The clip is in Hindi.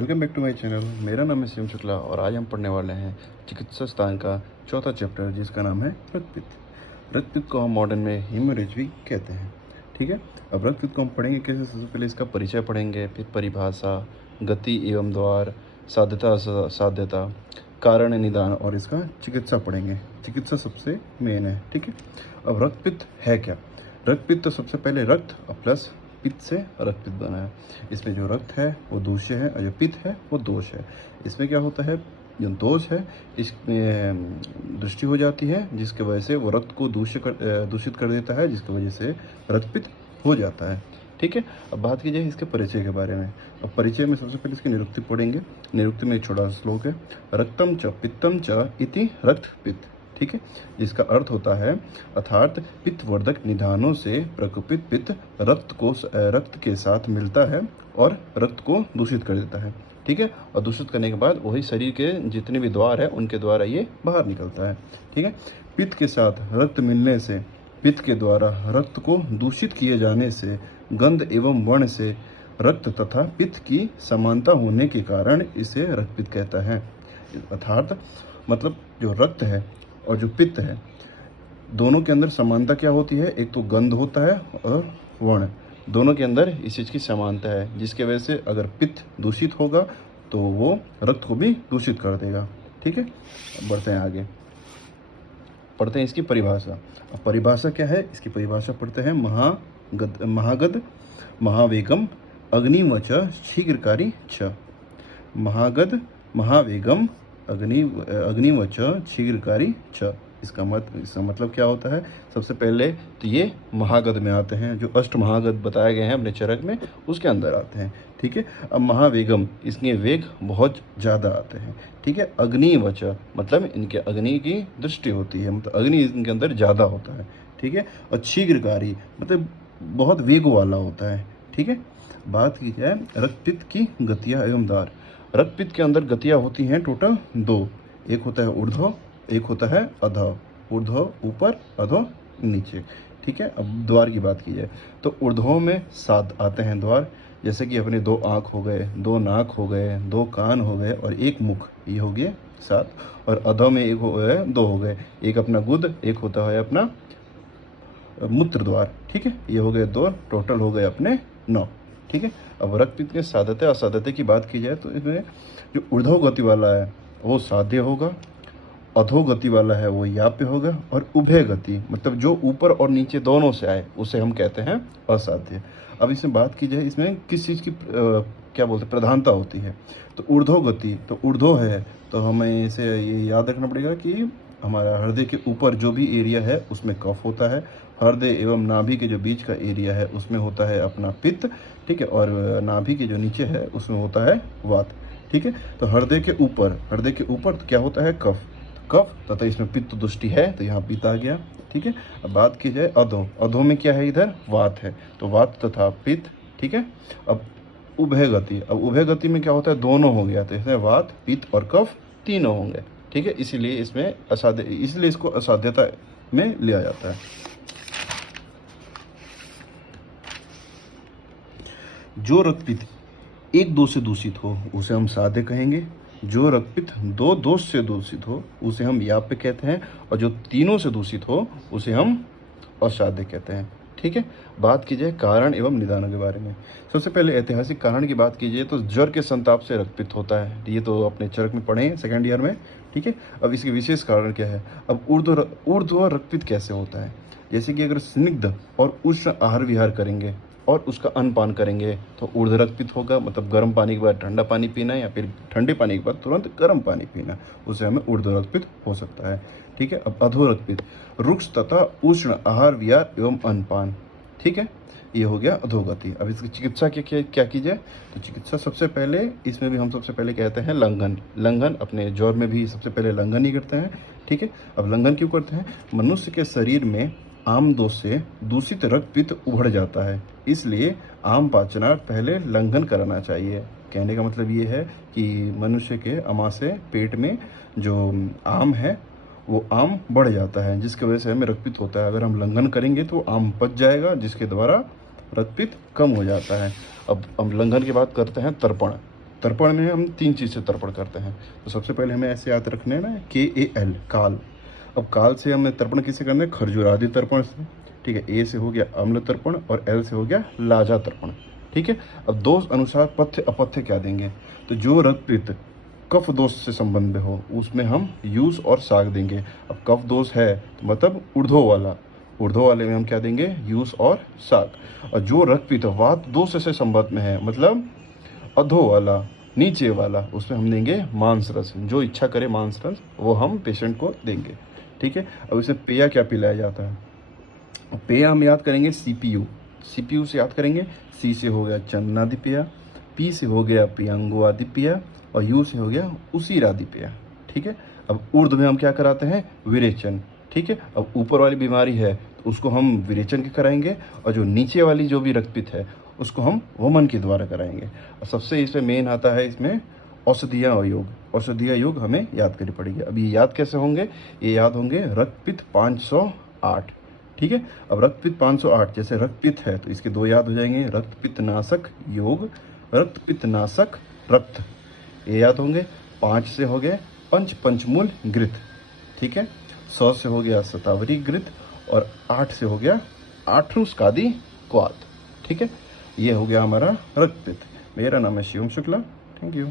Welcome back to my channel. मेरा नाम है शिवम शुक्ला और आज हम पढ़ने वाले हैं चिकित्सा स्थान का चौथा चैप्टर जिसका नाम है रक्तपित्त। रक्तपित्त को हम मॉडर्न में हीमोरेज भी कहते हैं। ठीक है, अब रक्तपित्त को हम पढ़ेंगे कैसे। सबसे पहले इसका परिचय पढ़ेंगे, फिर परिभाषा, गति एवं द्वार, साध्यता असाध्यता, कारण निदान और इसका चिकित्सा पढ़ेंगे। चिकित्सा सबसे मेन है। ठीक है, अब रक्तपित्त है क्या। रक्तपित्त तो सबसे पहले रक्त प्लस पित्त से रक्तपित्त बना है। इसमें जो रक्त है वो दूष्य है और जो पित्त है वो दोष है। इसमें क्या होता है, जो दोष है इसमें दृष्टि हो जाती है जिसकी वजह से वो रक्त को दूषित कर देता है, जिसकी वजह से रक्तपित्त हो जाता है। ठीक है, अब बात की जाए इसके परिचय के बारे में। अब परिचय में सबसे पहले इसकी निरुक्ति पढ़ेंगे। निरुक्ति में एक छोटा सा श्लोक है, रक्तम च पित्तम च इति रक्तपित्त। ठीक है, जिसका अर्थ होता है अर्थात पित्तवर्धक निधानों से प्रकोपित पित्त रक्त के साथ मिलता है और रक्त को दूषित कर देता है। ठीक है, और दूषित करने के बाद वही शरीर के जितने भी द्वार है उनके द्वारा ये बाहर निकलता है। ठीक है, पित्त के साथ रक्त मिलने से, पित्त के द्वारा रक्त को दूषित किए जाने से, गंध एवं वर्ण से रक्त तथा पित्त की समानता होने के कारण इसे रक्तपित्त कहता है। अर्थात मतलब जो रक्त है और जो पित्त है दोनों के अंदर समानता क्या होती है, एक तो गंध होता है और वर्ण, दोनों के अंदर इस चीज़ की समानता है, जिसके वजह से अगर पित्त दूषित होगा तो वो रक्त को भी दूषित कर देगा। ठीक है, बढ़ते हैं आगे, पढ़ते हैं इसकी परिभाषा। अब परिभाषा क्या है, इसकी परिभाषा पढ़ते हैं, महागद महावेगम अग्निवच शीघ्रकारी छ। महागद महावेगम अग्निवच शीघ्रकारी छ। इसका मतलब क्या होता है। सबसे पहले तो ये महागद में आते हैं, जो अष्ट महागद बताए गए हैं अपने चरक में उसके अंदर आते हैं। ठीक है, अब महावेगम इसके वेग बहुत ज़्यादा आते हैं। ठीक है, अग्निवच मतलब इनके अग्नि की दृष्टि होती है, मतलब अग्नि इनके अंदर ज़्यादा होता है। ठीक है, और शीघ्रकारी मतलब बहुत वेग वाला होता है। ठीक है, बात की जाए रक्तपित्त की गतियाँ एवं द्वार। रक्तपित्त के अंदर गतियाँ होती हैं टोटल दो, एक होता है ऊर्ध्व, एक होता है अधः। ऊर्ध्व ऊपर, अधः नीचे। ठीक है, अब द्वार की बात की जाए तो ऊर्ध्व में 7 आते हैं द्वार, जैसे कि अपने 2 आँख हो गए, 2 नाक हो गए, 2 कान हो गए और 1 मुख, ये हो गए 7। और अधः में 1 हो गए, 2 हो गए, एक अपना गुद, एक होता है अपना मूत्र द्वार। ठीक है, ये हो गए 2, टोटल हो गए अपने 9। ठीक है, अब रक्तपित्त के साध्यता असाध्यता की बात की जाए तो इसमें जो ऊर्ध्व गति वाला है वो साध्य होगा, अधोगति वाला है वो याप्य होगा, और उभय गति मतलब जो ऊपर और नीचे दोनों से आए उसे हम कहते हैं असाध्य। अब इसमें बात की जाए इसमें किस चीज़ की क्या बोलते हैं प्रधानता होती है, तो ऊर्ध्व गति, तो ऊर्ध्व है तो हमें इसे ये याद रखना पड़ेगा कि हमारा हृदय के ऊपर जो भी एरिया है उसमें कफ होता है, हृदय एवं नाभि के जो बीच का एरिया है उसमें होता है अपना पित्त। ठीक है, और नाभि के जो नीचे है उसमें होता है वात। ठीक है, तो हृदय के ऊपर तो क्या होता है कफ, कफ तथा इसमें पित्त दृष्टि है तो यहाँ पित्त आ गया। ठीक है, अब बात की जाए अधो में क्या है, इधर वात है तो वात तथा पित्त। ठीक है, अब उभय गति, अब उभय गति में क्या होता है दोनों हो गया, तो इसमें वात पित्त और कफ तीनों होंगे। ठीक है, इसीलिए इसको असाध्यता में लिया जाता है। जो रक्तपित्त 1 दोष से दूषित हो उसे हम साध्य कहेंगे, जो रक्तपित्त 2 दोष से दूषित हो उसे हम याप्य कहते हैं, और जो तीनों से दूषित हो उसे हम असाध्य कहते हैं। ठीक है, बात की जाए कारण एवं निदानों के बारे में। सबसे पहले ऐतिहासिक कारण की बात की जाए तो ज्वर के संताप से रक्तपित्त होता है, ये तो अपने चरक में पढ़े हैं 2nd ईयर में। ठीक है, अब इसके विशेष कारण क्या है। अब ऊर्ध्व रक्तपित्त कैसे होता है, जैसे कि अगर स्निग्ध और उष्ण आहार विहार करेंगे और उसका अन्नपान करेंगे तो ऊर्ध्व रक्तपित्त होगा, मतलब गर्म पानी के बाद ठंडा पानी पीना या फिर ठंडे पानी के बाद तुरंत गर्म पानी पीना, उससे हमें ऊर्ध्व रक्तपित्त हो सकता है। ठीक है, अब अधो रक्तपित्त रुक्ष तथा उष्ण आहार विहार एवं अन्नपान। ठीक है, ये हो गया अधोगति। अब इसकी चिकित्सा क्या की जाए, तो चिकित्सा सबसे पहले इसमें भी हम सबसे पहले कहते हैं लंघन अपने ज्वर में भी सबसे पहले लंघन ही करते हैं। ठीक है, अब लंघन क्यों करते हैं, मनुष्य के शरीर में आम दोष से दूषित रक्तपित्त उभड़ जाता है, इसलिए आम पाचनार्थ पहले लंघन कराना चाहिए। कहने का मतलब ये है कि मनुष्य के अमाशय पेट में जो आम है वो आम बढ़ जाता है, जिसकी वजह से हमें रक्तपित्त होता है। अगर हम लंघन करेंगे तो आम पच जाएगा, जिसके द्वारा रक्तपित्त कम हो जाता है। अब हम लंघन की बात करते हैं तर्पण। तर्पण में हम 3 चीज़ से तर्पण करते हैं। तो सबसे पहले हमें ऐसे याद रखने हैं ना, KAL, काल। अब काल से हमें तर्पण किससे करना है? खरजुरादि तर्पण से। ठीक है, A से हो गया अम्ल तर्पण और L से हो गया लाजा तर्पण। ठीक है, अब दोष अनुसार पथ्य अपथ्य क्या देंगे? तो जो रक्तपित्त कफ दोष से संबंध में हो उसमें हम यूस और साग देंगे। अब कफ दोष है तो मतलब ऊर्ध्व वाला, ऊर्ध्व वाले में हम क्या देंगे? यूस और साग। और जो रक्तपित्त वात दोष से संबंध में है मतलब अधो वाला, नीचे वाला, उसमें हम देंगे मांस रस। जो इच्छा करे मांस रस वो हम पेशेंट को देंगे। ठीक है, अब इसे पेया क्या पिलाया जाता है? पेया हम याद करेंगे CPU से याद करेंगे। C से हो गया चंदनादि पेया, P से हो गया पियांगो आदि पेया और U से हो गया उसीरादि पेया। ठीक है, अब ऊर्ध्व में हम क्या कराते हैं? विरेचन। ठीक है, अब ऊपर वाली बीमारी है तो उसको हम विरेचन के कराएंगे और जो नीचे वाली जो भी रक्तपित्त है उसको हम वमन के द्वारा कराएंगे। और सबसे इसमें मेन आता है इसमें औषधीय योग। औषधीय योग हमें याद करनी पड़ेगी। अब ये याद कैसे होंगे? ये याद होंगे रक्तपित्त 508। ठीक है, अब रक्तपित्त 508 जैसे रक्तपित्त है तो इसके 2 याद हो जाएंगे, रक्तपित्त नाशक योग, रक्तपित्त नाशक रक्त। ये याद होंगे। 5 से हो गए पंचमूल घृत। ठीक है, 100 से हो गया शतावरी घृत और 8 से हो गया आठरूस्कादि क्वाथ। ठीक है, ये हो गया हमारा रक्तपित्त। मेरा नाम है शिवम शुक्ला। Thank you.